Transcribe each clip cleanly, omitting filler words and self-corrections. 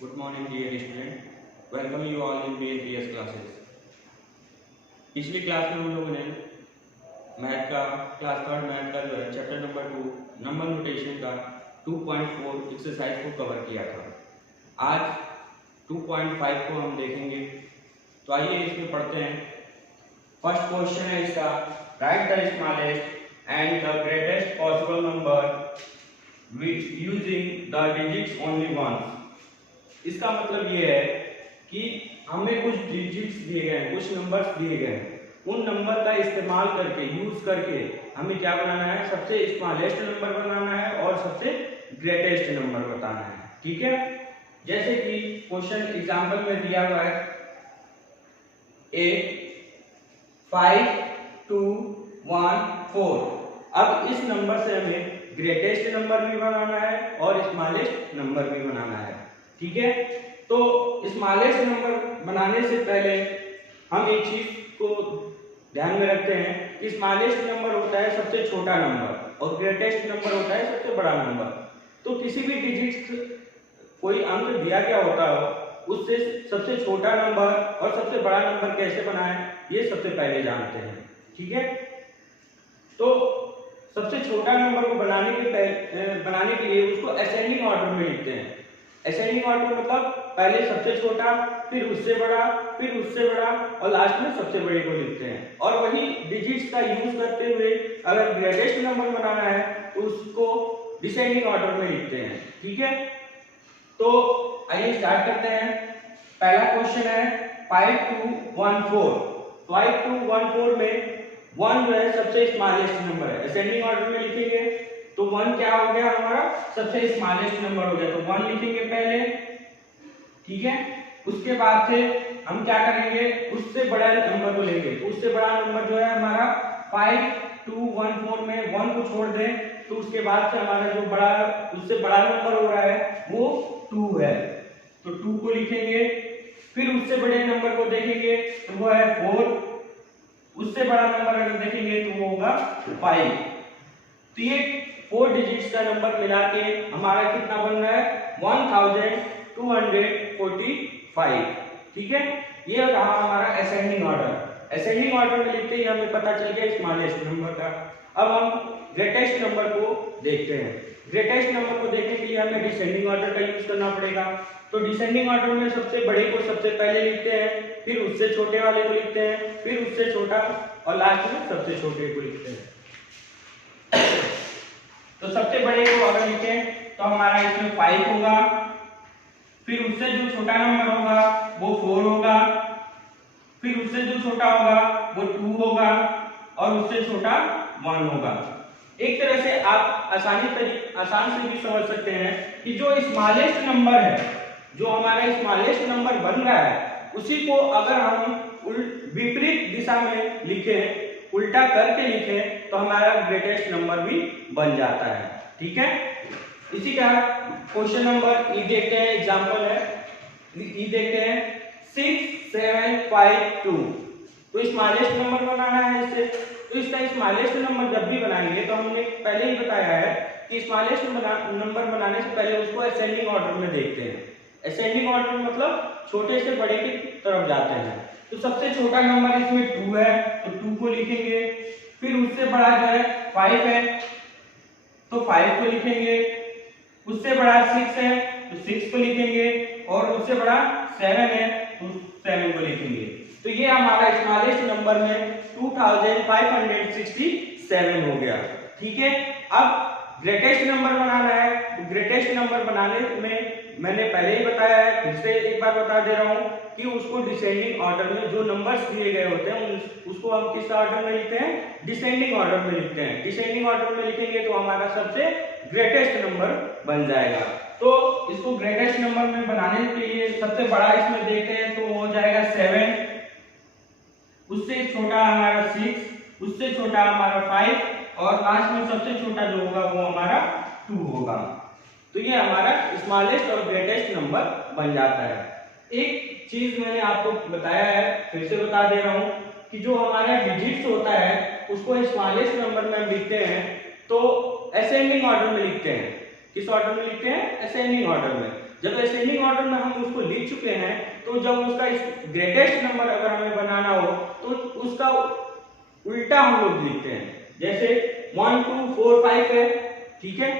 Good morning dear student. Welcome you all in BNPS classes. पिछली class में हम लोगों ने मैथ का क्लास थर्ड मैथ का जो है चैप्टर नंबर 2 नंबर नोटेशन का 2.4 एक्सरसाइज को कवर किया था। आज 2.5 को हम देखेंगे। तो आइए इसमें पढ़ते हैं। फर्स्ट क्वेश्चन है इसका, write the smallest and the greatest possible number using the digits only once. इसका मतलब ये है कि हमें कुछ डिजिट्स दिए गए हैं, कुछ नंबर्स दिए गए हैं, उन नंबर का इस्तेमाल करके यूज करके हमें क्या बनाना है, सबसे स्मॉलेस्ट नंबर बनाना है और सबसे ग्रेटेस्ट नंबर बताना है। ठीक है, जैसे कि क्वेश्चन एग्जांपल में दिया हुआ है 5 2 1 4। अब इस नंबर से हमें ग्रेटेस्ट नंबर भी बनाना है और स्मॉलेस्ट नंबर भी बनाना है। ठीक है, तो स्मॉलेस्ट नंबर बनाने से पहले हम एक चीज को ध्यान में रखते हैं कि स्मॉलेस्ट नंबर होता है सबसे छोटा नंबर और ग्रेटेस्ट नंबर होता है सबसे बड़ा नंबर। तो किसी भी डिजिट कोई अंक दिया गया होता हो, उससे सबसे छोटा नंबर और सबसे बड़ा नंबर कैसे बनाएं, ये सबसे पहले जानते हैं। ठीक है, तो सबसे छोटा नंबर को बनाने के लिए उसको असेंडिंग ऑर्डर में लिखते हैं। असेंडिंग ऑर्डर मतलब पहले सबसे छोटा, फिर उससे बड़ा, फिर उससे बड़ा और लास्ट में सबसे बड़े को लिखते हैं। और वही डिजिट्स का यूज करते हुए अगर ग्रेटेस्ट नंबर बनाना है तो उसको डिसेंडिंग ऑर्डर में लिखते हैं। ठीक है, तो आइए स्टार्ट करते हैं। पहला क्वेश्चन है 5 2 1 4। 5 2 1 4 में 1 जो है सबसे स्मॉलेस्ट नंबर है, असेंडिंग ऑर्डर में लिखेंगे तो 1 क्या हो गया, हमारा सबसे स्मॉलेस्ट नंबर हो गया, तो 1 लिखेंगे पहले। ठीक है, उसके बाद से हम क्या करेंगे, उससे बड़ा नंबर को लेंगे। तो उससे बड़ा नंबर जो है हमारा 5 2 1 4 में 1 को छोड़ दें तो उसके बाद से हमारा जो बड़ा उससे बड़ा नंबर हो रहा है वो 2 है, तो 2 को लिखेंगे। फिर उससे बड़े नंबर को देखेंगे तो वो है 4। उससे बड़ा नंबर अगर देखेंगे तो वो होगा 5। तो ये 4 डिजिट्स का नंबर मिला के हमारा कितना बन रहा है, 1245। ठीक है, ये रहा हमारा असेंडिंग ऑर्डर। असेंडिंग ऑर्डर में लिखते ही हमें पता चल गया स्मॉलेस्ट नंबर का। अब हम ग्रेटेस्ट नंबर को देखते हैं। ग्रेटेस्ट नंबर को देखने के लिए हमें डिसेंडिंग ऑर्डर का यूज करना पड़ेगा। तो डिसेंडिंग ऑर्डर में सबसे बड़े को सबसे पहले लिखते हैं, फिर उससे छोटे वाले को लिखते हैं, फिर उससे छोटा और लास्ट में सबसे छोटे को लिखते हैं। तो सबसे बड़े को अगर लिखें तो हमारा इसमें 5 होगा, फिर उससे जो छोटा नंबर होगा वो 4 होगा, फिर उससे जो छोटा होगा वो 2 होगा और उससे छोटा 1 होगा। एक तरह से आप आसान से भी समझ सकते हैं कि जो स्मॉलेस्ट नंबर है, जो हमारा स्मॉलेस्ट नंबर बन रहा है, उसी को अगर हम विपरीत दिशा में लिखें, उल्टा करके लिखें तो हमारा ग्रेटेस्ट नंबर भी बन जाता है। ठीक है, इसी का क्वेश्चन नंबर ई देखते हैं, एग्जांपल है ई देखते हैं 6 7 5 2। तो स्मॉलेस्ट नंबर बनाना है इससे। तो इसका स्मॉलेस्ट नंबर जब भी बनाएंगे तो हमने पहले ही बताया है कि स्मॉलेस्ट नंबर बनाने से पहले उसको असेंडिंग ऑर्डर में देखते हैं। असेंडिंग ऑर्डर मतलब छोटे से बड़े की तरफ जाते हैं। तो सबसे छोटा नंबर इसमें 2 है तो 2 को लिखेंगे। फिर उससे बड़ा जो है 5 है तो 5 को लिखेंगे। उससे बड़ा 6 है तो 6 को लिखेंगे और उससे बड़ा 7 है तो 7 को लिखेंगे। तो ये हमारा स्मॉलेस्ट नंबर में 2567 हो गया। ठीक है, अब ग्रेटेस्ट नंबर बनाना है। तो ग्रेटेस्ट नंबर बनाने में मैंने पहले ही बताया है, फिर से एक बार बता दे रहा हूं कि उसको डिसेंडिंग ऑर्डर में जो नंबर्स दिए गए होते हैं उसको हम किस ऑर्डर में लिखते हैं, डिसेंडिंग ऑर्डर में लिखते हैं। डिसेंडिंग ऑर्डर में लिखेंगे तो हमारा सबसे ग्रेटेस्ट नंबर बन जाएगा। तो इसको ग्रेटेस्ट नंबर में बनाने के लिए सबसे बड़ा इसमें देखते हैं तो हो जाएगा 7, उससे छोटा हमारा 6, उससे छोटा हमारा 5 और लास्ट में सबसे छोटा जो होगा वो हमारा 2 होगा। तो ये हमारा स्मॉलेस्ट और ग्रेटेस्ट नंबर बन जाता है। एक चीज मैंने आपको बताया है, फिर से बता दे रहा हूं कि जो हमारा डिजिट्स होता है उसको स्मॉलेस्ट नंबर में हम लिखते हैं तो असेंडिंग ऑर्डर में लिखते हैं। किस ऑर्डर में लिखते हैं, असेंडिंग ऑर्डर में। जब असेंडिंग ऑर्डर में हम उसको लिख चुके हैं तो जब उसका ग्रेटेस्ट नंबर अगर हमें बनाना हो तो उसका उल्टा हम लोग लिखते हैं। जैसे 1 2 4 5 है, ठीक है,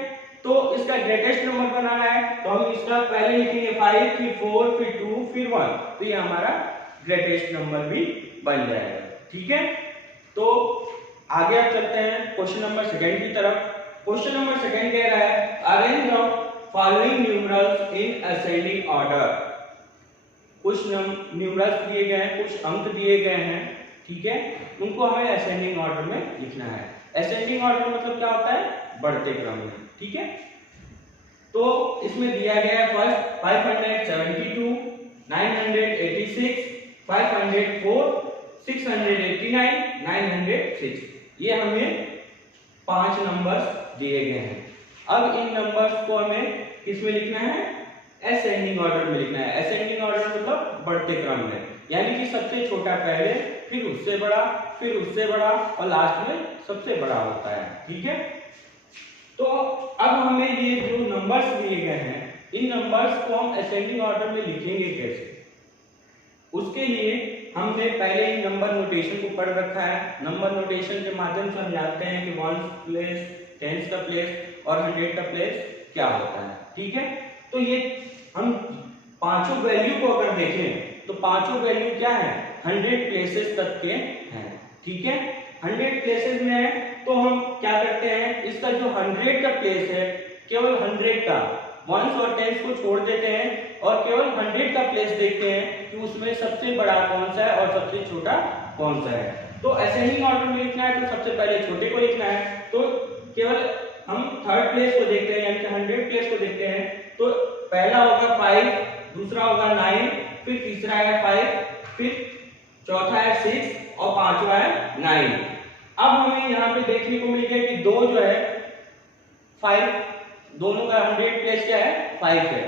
तो इसका ग्रेटेस्ट नंबर बनाना है तो हम इसका पहले लिखेंगे 5, फिर 4, फिर 2, फिर 1, तो ये हमारा ग्रेटेस्ट नंबर भी बन जाएगा। ठीक है, तो आगे आप चलते हैं क्वेश्चन नंबर सेकंड की तरफ। क्वेश्चन नंबर सेकंड कह रहा है arrange the following numerals in ascending order. कुछ न्यूमरल्स दिए गए हैं, कुछ अंक दिए गए हैं, ठीक है, उनको हमें असेंडिंग ऑर्डर में लिखना है। असेंडिंग ऑर्डर मतलब क्या होता है, बढ़ते क्रम में। ठीक है, तो इसमें दिया गया है फर्स्ट 572, 986, 504, 689, 906, ये हमें 5 नंबर्स दिए गए हैं। अब इन नंबर्स को हमें किस में लिखना है, असेंडिंग ऑर्डर में लिखना है। असेंडिंग ऑर्डर मतलब बढ़ते क्रम में, यानी कि सबसे छोटा पहले, फिर उससे बड़ा, फिर उससे बड़ा और लास्ट में सबसे बड़ा होता है। ठीक है, तो अब हमें ये जो नंबर्स दिए गए हैं इन नंबर्स को हम असेंडिंग ऑर्डर में लिखेंगे कैसे, उसके लिए हमने पहले ही नंबर नोटेशन को पढ़ रखा है। नंबर नोटेशन के माध्यम से हम जानते हैं कि 1 प्लेस, 10 का प्लेस और 100 का प्लेस क्या होता है। ठीक है, तो ये हम पांचों वैल्यू को अगर देखें तो पांचों वैल्यू क्या है, 100 प्लेसेस तक के हैं। ठीक है, 100 प्लेसेस में है तो हम क्या करते हैं, इसका जो 100 का प्लेस है केवल 100 का, 1s और 10s को छोड़ देते हैं और केवल 100 का प्लेस देखते हैं कि उसमें सबसे बड़ा कौन सा है और सबसे छोटा कौन सा है। तो असेंडिंग ऑर्डर में लिखना है तो सबसे पहले छोटे को लिखना है, तो केवल हम थर्ड प्लेस को देखते हैं, यानी कि 100 प्लेस को देखते हैं। तो पहला होगा 5, दूसरा होगा 9, फिर तीसरा है 5, फिर चौथा है 6 और पांचवा है 9। अब हमें यहाँ पे देखने को मिल गया कि दो जो है 5, दोनों का 100 प्लेस क्या है, 5 है।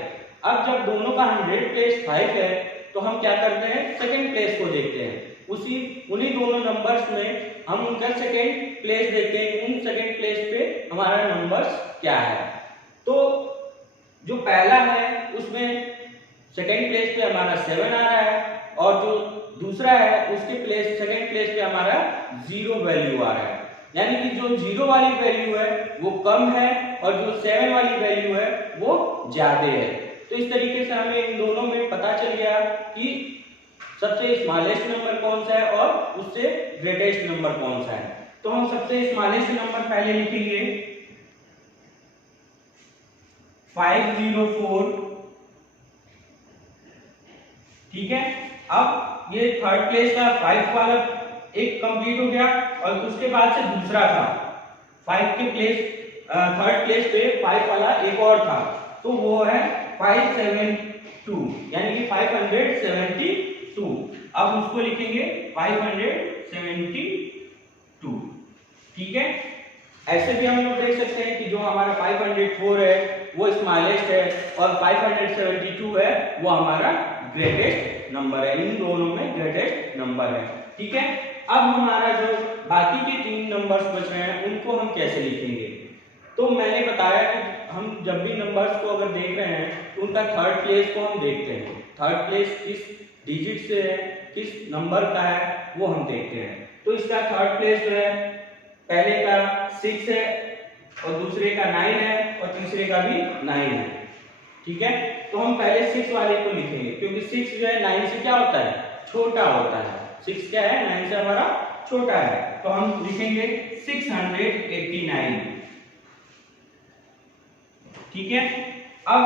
अब जब दोनों का 100 प्लेस 5 है तो हम क्या करते हैं, सेकंड प्लेस को देखते हैं। उन्हीं दोनों नंबर्स में हम उनका सेकंड प्लेस देखते हैं, उन सेकंड प्लेस पे हमारा नंबर्स क्या है। तो जो पहला है उसमें सेकंड प्लेस पे हमारा 7 आ रहा है और जो दूसरा है उसके सेकंड प्लेस पे हमारा 0 वैल्यू आ रहा है, यानी कि जो 0 वाली वैल्यू है वो कम है और जो 7 वाली वैल्यू है वो ज्यादा है। तो इस तरीके से हमें इन दोनों में पता चल गया कि सबसे स्मॉलेस्ट नंबर कौन सा है और उससे ग्रेटेस्ट नंबर कौन सा है। तो हम सबसे स्मॉलेस्ट नंबर पहले लिखेंगे 504। ठीक है, अब ये थर्ड प्लेस का 5 वाला एक कंप्लीट हो गया और उसके बाद से दूसरा था 5 के प्लेस, थर्ड प्लेस पे 5 वाला एक और था, तो वो है 572, यानी कि 572। अब उसको लिखेंगे 572। ठीक है, ऐसे भी हम लोग देख सकते हैं कि जो हमारा 504 है वो स्मॉलेस्ट है और 572 है वो हमारा ग्रेटेस्ट नंबर है। इन दोनों में ग्रेटेस्ट नंबर है। ठीक है, अब हमारा जो बाकी के 3 नंबर्स बच रहे हैं उनको हम कैसे लिखेंगे। तो मैंने बताया कि हम जब भी नंबर्स को अगर देख रहे हैं तो उनका थर्ड प्लेस को हम देखते हैं। थर्ड प्लेस किस डिजिट से है, किस नंबर का है वो हम देखते हैं। तो इसका थर्ड प्लेस जो है पहले का 6 है और दूसरे का 9 है और तीसरे का भी 9 है। ठीक है, तो हम पहले 6 वाले को लिखेंगे क्योंकि 6 जो है 9 से क्या होता है, छोटा होता है। 6 क्या है, 9 से हमारा छोटा है, तो हम लिखेंगे 689। ठीक है, अब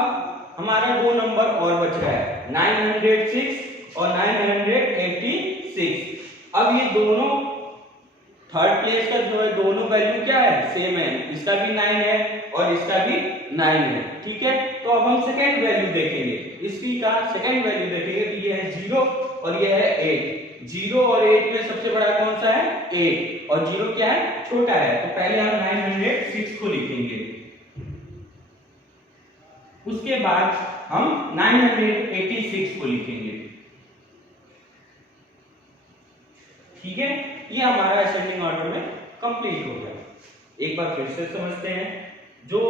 हमारा 2 नंबर और बच रहा है 906 और 986। अब ये दोनों थर्ड प्लेस का जो है दोनों वैल्यू क्या है, सेम है, इसका भी 9 है और इसका भी 9 है। ठीक है, तो अब हम सेकेंड वैल्यू देखेंगे, इसकी का सेकेंड वैल्यू देखेंगे तो ये है 0 और ये है 8। 0 और 8 में सबसे बड़ा कौन सा है, 8, और 0 क्या है, छोटा है। तो पहले हम 906 को लिखेंगे, उसके बाद हम 986 को लिखेंगे। ठीक है, ये हमारा असेंडिंग ऑर्डर में कंप्लीट हो गया। एक बार फिर से समझते हैं, जो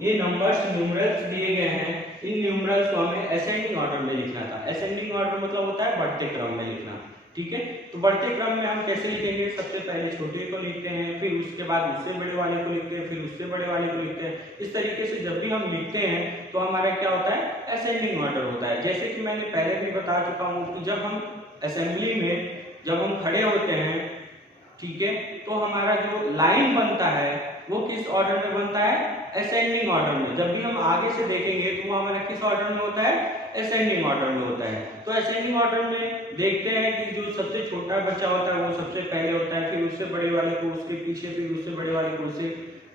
ये नंबर्स न्यूमरल्स दिए गए हैं, इन न्यूमरल्स को हमें असेंडिंग ऑर्डर में लिखना था। असेंडिंग ऑर्डर मतलब होता है बढ़ते क्रम में लिखना, ठीक है। तो बढ़ते क्रम में हम कैसे लिखेंगे, सबसे पहले छोटे को लिखते हैं, फिर उसके बाद उससे बड़े वाले को लिखते हैं, फिर उससे बड़े वाले को लिखते हैं। इस तरीके से जब भी हम लिखते हैं तो हमारा क्या होता है, असेंडिंग ऑर्डर होता है। जैसे कि मैंने पहले भी बता चुका हूँ कि जब हम असेंबली में जब हम खड़े होते हैं, ठीक है, तो हमारा जो लाइन बनता है वो किस ऑर्डर में बनता है, असेंडिंग ऑर्डर में। जब भी हम आगे से देखेंगे तो वो हमारा किस ऑर्डर में होता है, असेंडिंग ऑर्डर में होता है। तो असेंडिंग ऑर्डर में देखते हैं कि जो सबसे छोटा बच्चा होता है वो सबसे पहले होता है, फिर उससे बड़े वाले को उसके पीछे, फिर उससे बड़े वाले को उससे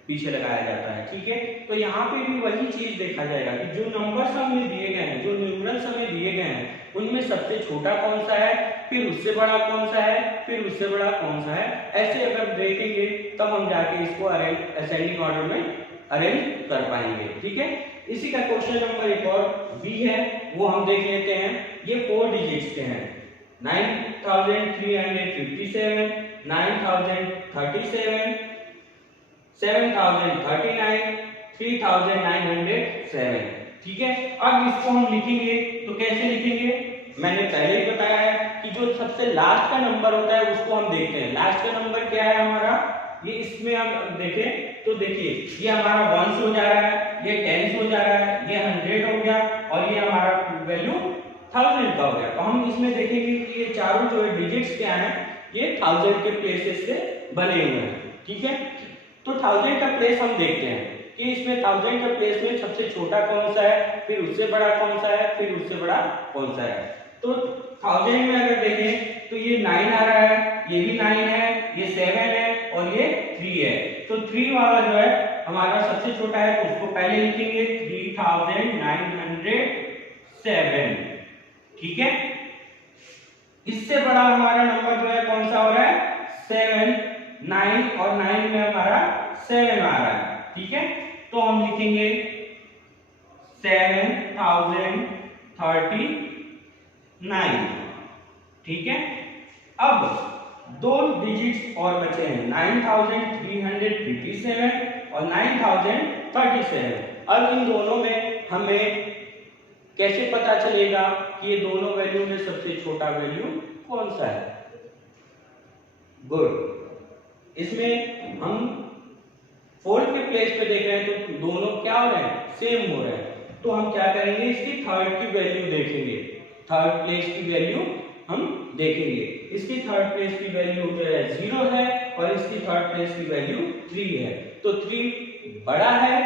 पीछे लगाया जाता है, ठीक है। तो यहाँ पे भी वही चीज देखा जाएगा कि जो नंबर्स हमें दिए गए हैं, जो न्यूमरल्स हमें दिए गए हैं, उनमें सबसे छोटा कौन सा है, फिर उससे बड़ा कौन सा है, फिर उससे बड़ा कौन सा है, ऐसे अगर देखेंगे तब हम जाके इसको असेंडिंग ऑर्डर में अरेंज कर पाएंगे, ठीक है। इसी का क्वेश्चन नंबर एक और बी है, वो हम देख लेते हैं। ये 4 डिजिट्स के हैं, 9357, 9037, 7039, 3907, ठीक है। अब इसको हम लिखेंगे तो कैसे लिखेंगे, मैंने पहले ही बताया है कि जो सबसे लास्ट का नंबर होता है उसको हम देखते हैं। लास्ट का नंबर क्या है हमारा, ये इसमें हम देखें तो देखिए ये हमारा 1 हो जा रहा है, ये 10 हो जा रहा है, ये 100 हो गया और ये हमारा वैल्यू 1000 का हो गया। तो हम इसमें देखेंगे कि ये चारों जो है डिजिट्स क्या हैं, ये 1000 के प्लेसेस से बने हुए हैं, ठीक है। तो 1000 का प्लेस हम देखते हैं कि इसमें 1000 का प्लेस में सबसे छोटा कौन सा है, फिर उससे बड़ा कौन सा है, फिर उससे बड़ा कौन सा है। तो 1000 में अगर देखें तो ये 9 आ रहा है, ये भी 9 है, ये 7 है और ये 3 है। तो 3 वाला जो है हमारा सबसे छोटा है तो उसको पहले लिखेंगे 3907, ठीक है। इससे बड़ा हमारा नंबर जो है कौन सा हो रहा है, 7, 9 और 9 में हमारा 7 आ रहा है, ठीक है। तो हम लिखेंगे 7039, ठीक है। अब 2 डिजिट्स और बचे हैं, 9357 और 9037। अब इन दोनों में हमें कैसे पता चलेगा कि ये दोनों वैल्यू में सबसे छोटा वैल्यू कौन सा है। गुड, इसमें हम 4 के प्लेस पे देख रहे हैं तो दोनों क्या हो रहे हैं, सेम हो रहे हैं। तो हम क्या करेंगे, इसकी थर्ड की वैल्यू देखेंगे, थर्ड प्लेस की वैल्यू हम देखेंगे। इसकी थर्ड प्लेस की वैल्यू जो है 0 है और इसकी थर्ड प्लेस की वैल्यू 3 है। तो 3 बड़ा है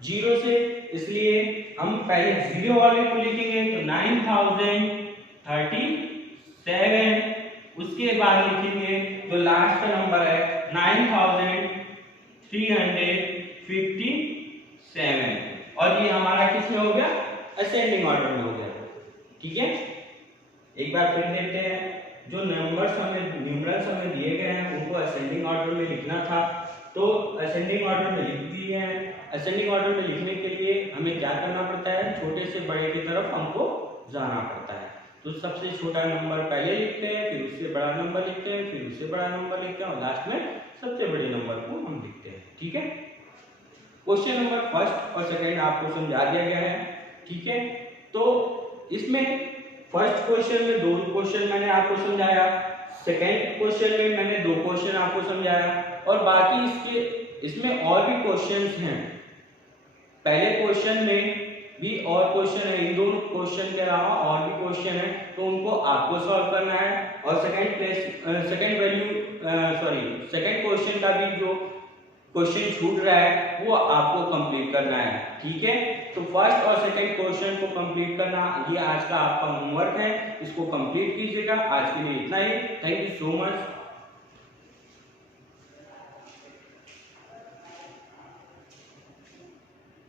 0 से, इसलिए हम पहले 0 वाले को लिखेंगे तो 9037, उसके बाद लिखेंगे जो लास्ट का नंबर है 9357 और ये हमारा किस में हो गया, असेंडिंग ऑर्डर में हो गया, ठीक है। एक बार फिर देखते हैं, जो नंबर्स हमें न्यूमरल्स हमें दिए गए हैं उनको असेंडिंग ऑर्डर में लिखना था, तो असेंडिंग ऑर्डर में लिख दिए हैं। असेंडिंग ऑर्डर में लिखने के लिए हमें क्या करना पड़ता है, छोटे से बड़े की तरफ हमको जाना पड़ता है। तो सबसे छोटा नंबर पहले लिखते हैं, फिर उससे बड़ा नंबर लिखते हैं, फिर उससे बड़ा नंबर लिखते हैं और लास्ट में सबसे बड़े नंबर को हम लिखते हैं, ठीक है। क्वेश्चन नंबर फर्स्ट और सेकंड आपको समझा दिया गया है, ठीक है। तो इसमें फर्स्ट क्वेश्चन में 2 क्वेश्चन मैंने आपको समझाया, सेकंड क्वेश्चन में मैंने 2 क्वेश्चन आपको समझाया और बाकी इसमें और भी क्वेश्चंस हैं। पहले क्वेश्चन में भी और क्वेश्चन है, इन दोनों क्वेश्चन के अलावा और भी क्वेश्चन है, तो उनको आपको सॉल्व करना है। और सेकंड क्वेश्चन का भी जो क्वेश्चन छूट रहा है वो आपको कंप्लीट करना है, ठीक है। तो फर्स्ट और सेकंड क्वेश्चन को कंप्लीट करना, ये आज का आपका होमवर्क है, इसको कंप्लीट कीजिएगा। आज के लिए इतना ही, थैंक यू सो मच।